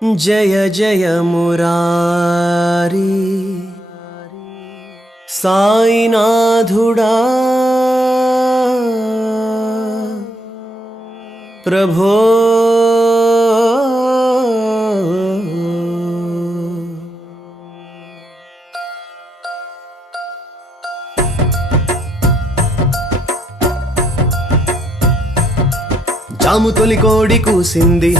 जय जय मुरारी साईनाथुडा प्रभो జాము తొలి కోడి కూసింది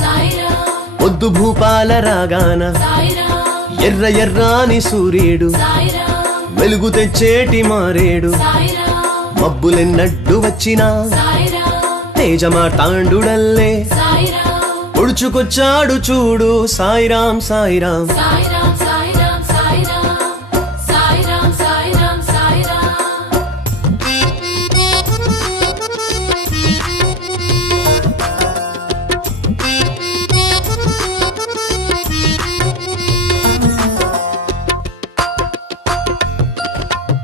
పొద్దు భూపాల రాగాన ఎర్ర ఎర్రాని సూర్యుడు వెలుగు తెచ్చేటి మారేడు మబ్బులెన్నడ్డు వచ్చినా తేజమాటాండుడల్లే పొడుచుకొచ్చాడు చూడు సాయిరాం సాయిరాం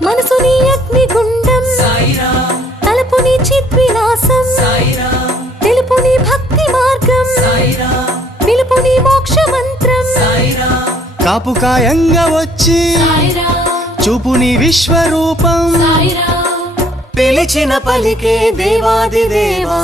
మనసుని అగ్నిగుండం తలపుని చిద్విలాసం తెలుపుని భక్తి మార్గం పిలుపుని మోక్ష మంత్రం కాపు కాయంగా వచ్చి చూపుని విశ్వరూపం పిలిచిన పలికే దేవాది దేవా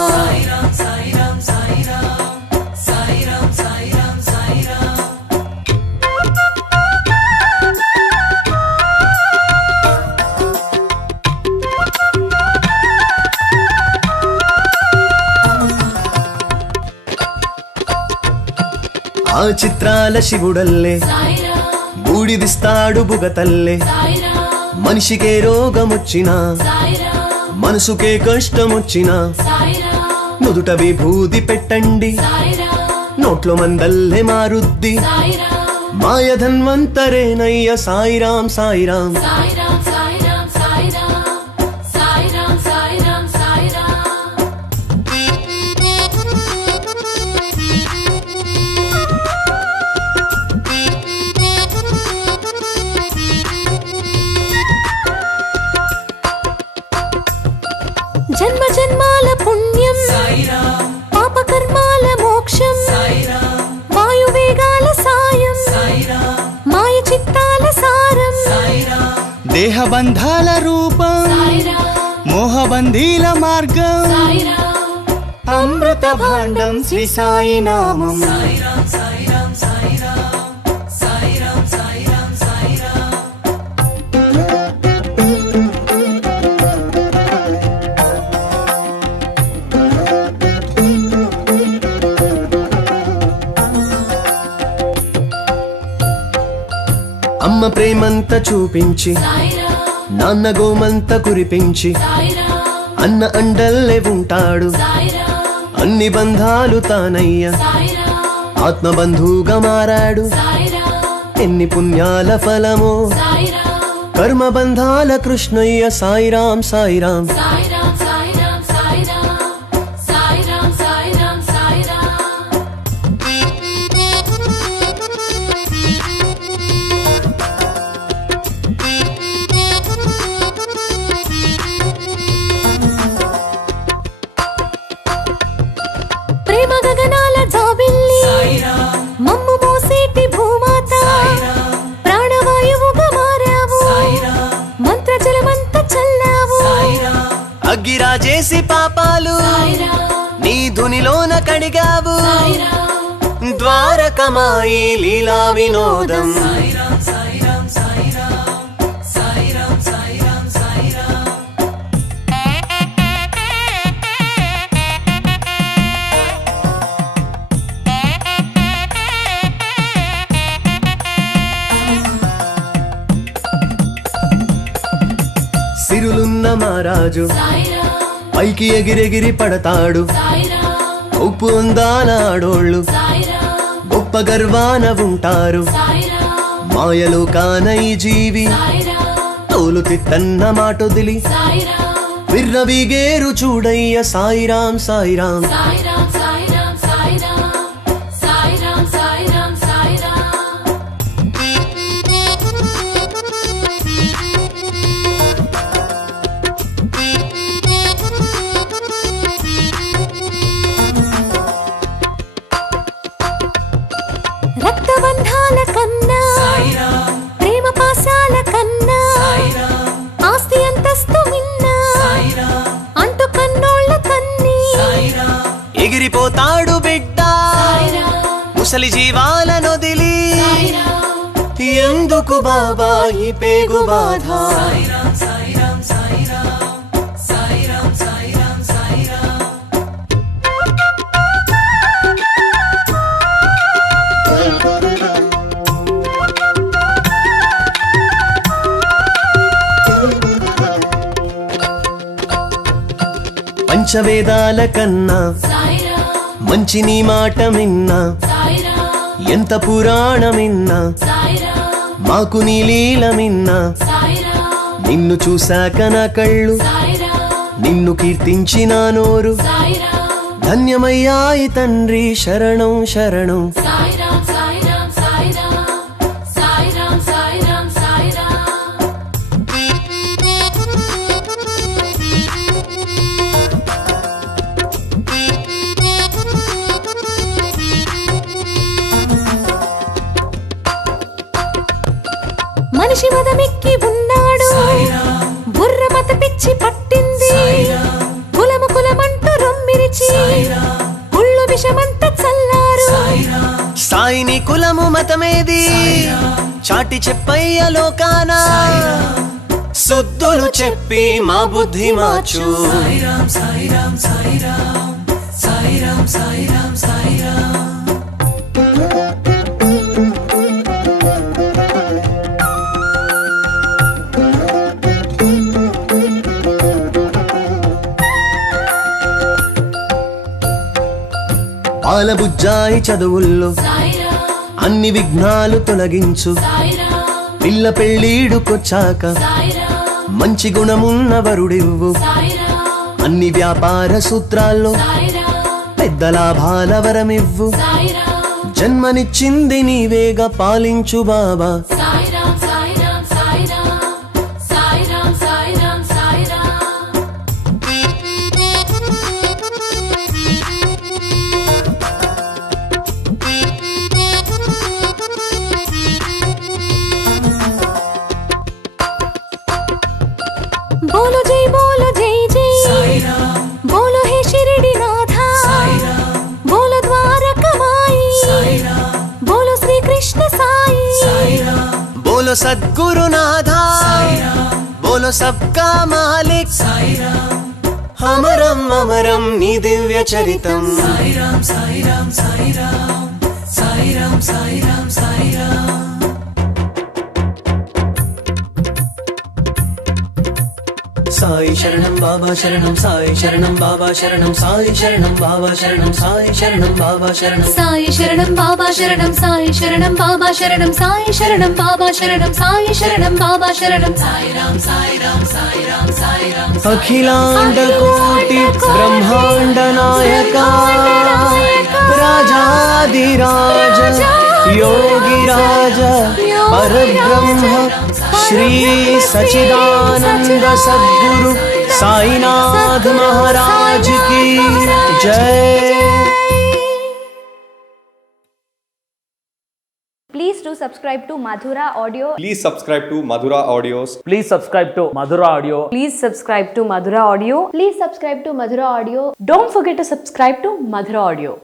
ఆ చిత్రాల శివుడల్లే బూడిదిస్తాడు బుగతల్లే మనిషికే రోగమొచ్చినా మనసుకే కష్టమొచ్చినా నుదుట విభూది పెట్టండి నోట్లో మందల్లే మారుద్ది మాయధన్వంతరేనయ్య సాయిరాం సాయిరాం జన్మ జన్మాల పుణ్యం పాపకర్మాల మోక్షం వాయువేగాల సాయం మాయ చిత్తాల సారం దేహబంధాల రూపం మోహబంధీల మార్గం అమృత భాండం శ్రీ సాయి నామం అమ్మ ప్రేమంత చూపించి నాన్న గోమంత కురిపించి అన్న అండల్లే ఉంటాడు అన్ని బంధాలు తానయ్య ఆత్మబంధువుగా మారాడు ఎన్ని పుణ్యాల ఫలమో కర్మబంధాల కృష్ణయ్య సాయిరాం సాయిరాం ప్రేమ గగనాల జాబిల్లి మమ్ము మోసేటి భూమాత ప్రాణవాయువుగా మారావు మంత్రజలమంత చల్లావు అగ్గిరాజేసి పాపాలు నీ ధునిలోన కడిగావు ద్వారకమాయి లీలా వినోదం సిరులున్న మహారాజు పైకి ఎగిరెగిరి పడతాడు ఉప్పు అందాల ఆడోళ్ళు గొప్ప గర్వాన ఉంటారు మాయలో కాన ఈ జీవి తోలు తిట్టన్న మాటొదిలి విర్రవీగేరు చూడయ్య సాయిరాం సాయిరాం వెళ్ళిపోతాడు బిడ్డ ముసలి జీవాలనొదిలి ఎందుకు బాబా ఈ పేగు బాధ పంచవేదాల కన్నా మంచి నీ మాట మిన్నా ఎంత పురాణమిన్నా మాకు నీ లీల మిన్నా నిన్ను చూశాక నా కళ్ళు నిన్ను కీర్తించిన నోరు ధన్యమయ్యాయి తండ్రి శరణం శరణం మనిషి మదమెక్కి ఉన్నాడు బుర్ర మత పిచ్చి పట్టింది కులము కులమంటూ రొమ్మిరిచి కుళ్ళు విషమంత చల్లారు సాయిని కులము మతమేది చాటి చెప్పయ్య లోకాన సుద్దులు చెప్పి మా బుద్ధి మార్చు పాలబుజ్జాయి చదువుల్లో అన్ని విఘ్నాలు తొలగించు పిల్ల పెళ్ళీడుకొచ్చాక మంచి గుణమున్న వరుడివ్వు అన్ని వ్యాపార సూత్రాల్లో పెద్ద లాభాల వరమివ్వు జన్మనిచ్చింది నీవేగా పాలించు బాబా बोलो जय जय बोलो हे शिरडी नाथा बोलो द्वारका माई बोलो श्री कृष्ण साई बोलो सद्गुरुनाथा बोलो सबका मालिक अमरम अमरम नी दिव्य चरितम साई शरणं बाबा शरणं साई शरणं बाबा शरणं साई शरणं बाबा शरणं साई शरणं बाबा शरणं साई शरणं बाबा शरणं साई शरणं बाबा शरणं साई शरणं बाबा शरणं साई शरणं बाबा शरणं साई राम साई राम साई राम साई राम अखिलांड कोटि ब्रह्मांड नायका राजाधिराज योगी राजा परब्रह्म श्री सच्चिदानंद सद्गुरु साईनाथ महाराज की जय। Please do subscribe to Madhura Audio. Please subscribe to Madhura Audios. Please subscribe to Madhura Audio. Please subscribe to Madhura Audio. Please subscribe to Madhura Audio. Don't forget to subscribe to Madhura Audio.